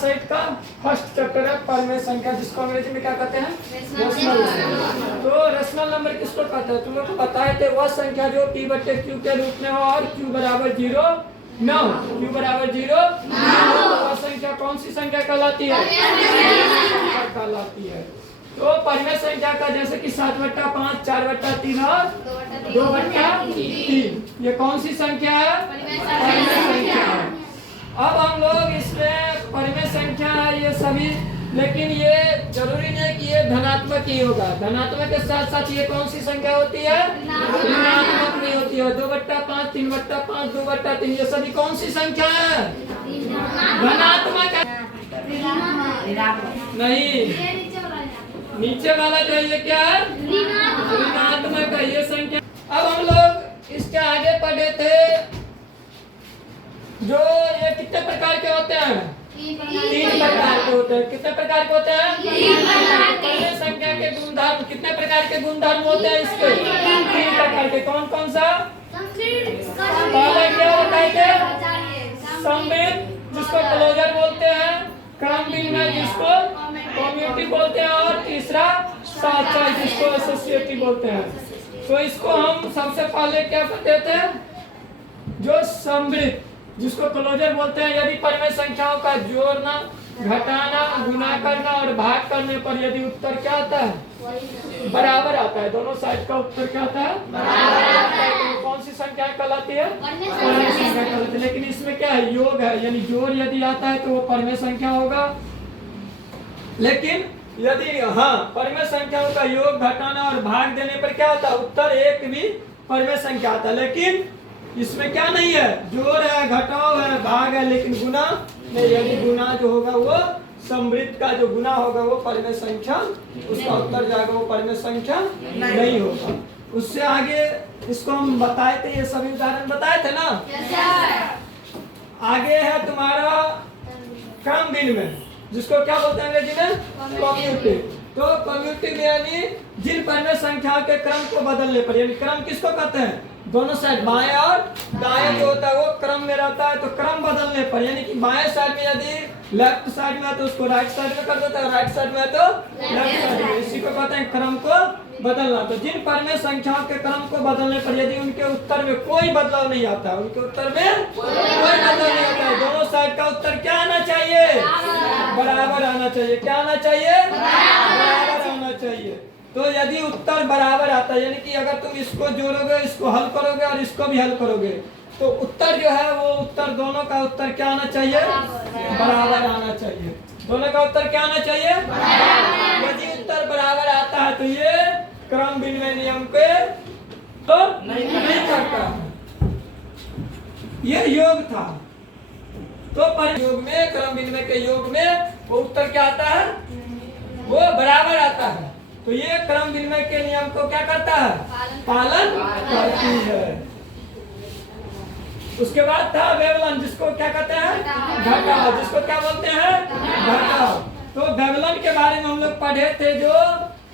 Set का first chapter है परिमेय संख्या, जिसको अंग्रेजी में क्या कहते हैं? Rational number. तो रेशनल नंबर किसको कहते हैं? तुम लोग को बताए थे वह संख्या जो p/q के रूप में हो और q बराबर 0 न हो। q बराबर 0 न हो तो वह संख्या कौन सी संख्या कहलाती है? कहलाती है। तो परिमेय संख्या का जैसे कि 7/5, 4/3 और 2/3, ये कौन सी संख्या है? परिमेय संख्या है। अब हम लोग इसमें परिमेय संख्या है ये सभी, लेकिन ये जरूरी नहीं कि ये धनात्मक ही होगा। धनात्मक के साथ साथ ये कौन सी संख्या होती है? ऋणात्मक नहीं होती है। 2/5, 3/5, 2/3, ये सभी कौन सी संख्या है? धनात्मक है। नहीं, नीचे वाला जो ये क्या है? ऋणात्मक है ये संख्या। अब हम लोग इसके आगे पढ़े थे जो ये कितने प्रकार के होते हैं? 3 प्रकार के होते हैं। कितने प्रकार के होते हैं? 3 प्रकार के। संख्या के गुणधर्म कितने प्रकार के गुणधर्म होते हैं इसके? 3 प्रकार के। कौन कौन सा? पहले क्या होता है? सममित, जिसको क्लोजर बोलते हैं, क्रम विनिमय जिसको कम्युनिटी बोलते हैं, और तीसरा साचाई जिसको एसोसिएटिव बोलते हैं। तो इसको हम सबसे पहले क्या कहते थे? जो सममित जिसको क्लोजर बोलते हैं, यदि परिमेय संख्याओं का जोड़ना, घटाना, गुना करना और भाग करने पर यदि उत्तर क्या आता है? बराबर आता है। दोनों साइड का उत्तर क्या आता है? बराबर आता है। तो कौन सी संख्या कहलाती है? परिमेय संख्या कहलाती है। लेकिन इसमें क्या है? योग है, यानी जोड़ यदि आता है तो वो परिमेय संख्या होगा। लेकिन यदि परिमेय संख्याओं का योग, घटाना और भाग देने पर क्या होता है? उत्तर एक भी परिमेय संख्या आता है। लेकिन इसमें क्या नहीं है? जोड़ है, घटाव है, भाग है, लेकिन गुना नहीं। यदि गुना जो होगा वो समृद्ध का जो गुना होगा वो परिमेय संख्या, उसका उत्तर जाएगा वो परिमेय संख्या नहीं होगा। उससे आगे इसको हम बताए थे, ये सभी उदाहरण बताए थे ना। आगे है तुम्हारा क्रम विनिमय, जिसको क्या बोलते हैं अंग्रेजी में? कम्यूटेटिव। तो कम्यूटेटिव यानी जिन परिमेय संख्याओं के क्रम को बदलने पर, यानी क्रम किसको कहते हैं? दोनों साइड बाएं और दाएं जो होता है वो क्रम में रहता है। तो क्रम बदलने पर, यानी कि बाएं साइड में यदि लेफ्ट साइड में है तो उसको राइट साइड में कर देता है, राइट साइड में है तो लेफ्ट साइड में। इसी को कहते हैं क्रम को बदलना। तो जिन परिमेय संख्याओं के क्रम को बदलने पर यदि उनके उत्तर में कोई बदलाव नहीं आता है, उनके उत्तर में कोई बदलाव नहीं आता है, दोनों साइड का उत्तर क्या आना चाहिए? बराबर आना चाहिए। क्या आना चाहिए? बराबर आना चाहिए। तो यदि उत्तर बराबर आता है, यानी कि अगर तुम इसको जोड़ोगे, इसको हल करोगे और इसको भी हल करोगे, तो उत्तर जो है वो उत्तर, दोनों का उत्तर क्या आना चाहिए? बराबर आना चाहिए। दोनों का उत्तर क्या आना चाहिए? यदि उत्तर बराबर आता है तो ये क्रम विनिमय नियम पे तो नहीं करता। ये योग था। तो योग में, क्रम विनिमय के योग में वो उत्तर क्या आता है? वो बराबर आता है। तो ये क्रम विनिमय के नियम को क्या करता है? पालन करती है। उसके बाद था व्यवलन, जिसको क्या कहते हैं? घटाव, जिसको क्या बोलते हैं? घटाव। तो व्यवलन के बारे में हम लोग पढ़े थे, जो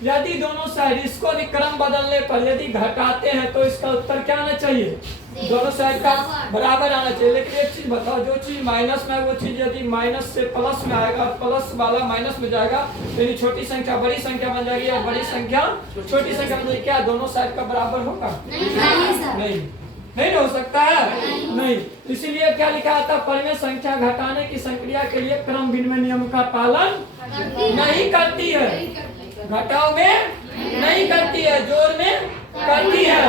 यदि दोनों साइड इसको भी क्रम बदलने पर यदि घटाते हैं तो इसका उत्तर क्या आना चाहिए? दोनों साइड का बराबर आना चाहिए। लेकिन एक चीज बताओ, जो चीज माइनस में है वो चीज यदि माइनस से प्लस में आएगा, प्लस वाला माइनस में जाएगा, तो ये छोटी संख्या बड़ी संख्या बन जाएगी या बड़ी संख्या छोटी संख्या बन जाएगी। क्या दोनों साइड का बराबर होगा? नहीं हो सकता है। नहीं। इसीलिए क्या लिखा आता? परिमेय संख्या घटाने की संक्रिया के लिए क्रम विनिमय नियम का पालन नहीं करती है। घटाव में नहीं करती है, जोड़ में करती है।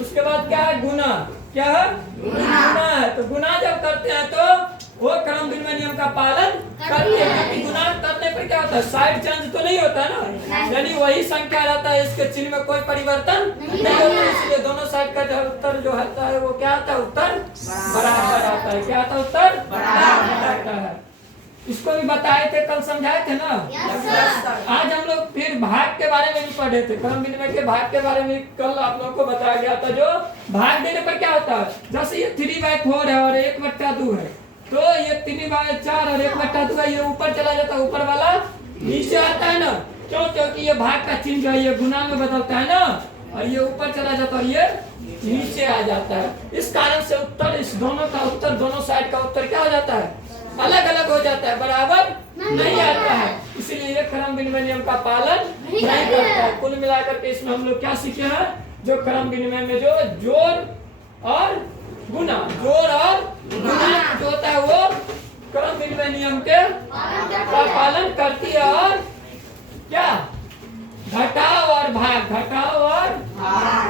उसके बाद क्या है? गुना। क्या है? गुना है। तो गुना जब करते हैं तो वो क्रम विनिमय नियम का पालन करते हैं। क्योंकि गुना करने पर क्या होता है? साइड चेंज तो नहीं होता ना, यानी वही संख्या रहता है, इसके चिन्ह में कोई परिवर्तन नहीं होता। इसलिए दोनों साइड का जो उत्तर जो होता है वो क्या आता है? उत्तर बराबर आता है। क्या आता है? उत्तर बराबर आता है। इसको भी बताए थे, कल समझाए थे ना। आज हम लोग फिर भाग के बारे में भी पढ़े थे। क्रम विनिमय के भाग के बारे में कल आप लोगों को बताया गया था। जो भाग देने पर क्या होता है? जैसे ये 3/4 है और 1/2 है, तो ये 3/4 और 1/2 है, ये ऊपर चला जाता है, ऊपर वाला नीचे आता है ना। क्यों? क्योंकि ये भाग का चिन्ह जो है ये गुना में बदलता है ना, और ये ऊपर चला जाता है और ये नीचे आ जाता है। इस कारण से उत्तर, इस दोनों का उत्तर, दोनों साइड का उत्तर क्या हो जाता है? अलग अलग हो जाता है, बराबर नहीं आता है, इसीलिए ये क्रम विनिमय नियम का पालन नहीं करता है। कुल मिलाकर के इसमें हम लोग क्या सीखे हैं, जो क्रम विनिमय में जो जोड़ और गुना, जोड़ और गुना जो होता है वो क्रम विनिमय नियम के का पालन करती है, और क्या घटाव और भाग, घटाव और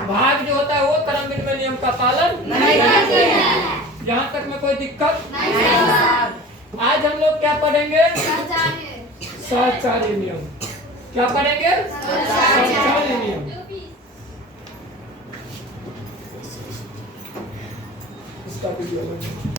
भाग जो होता है वो क्रम विनिमय नियम का पालन नहीं करते हैं। यहाँ तक में कोई दिक्कत नहीं। आज हम लोग क्या पढ़ेंगे, सहचार्य नियम। क्या पढ़ेंगे, सहचार्य नियम। इसका वीडियो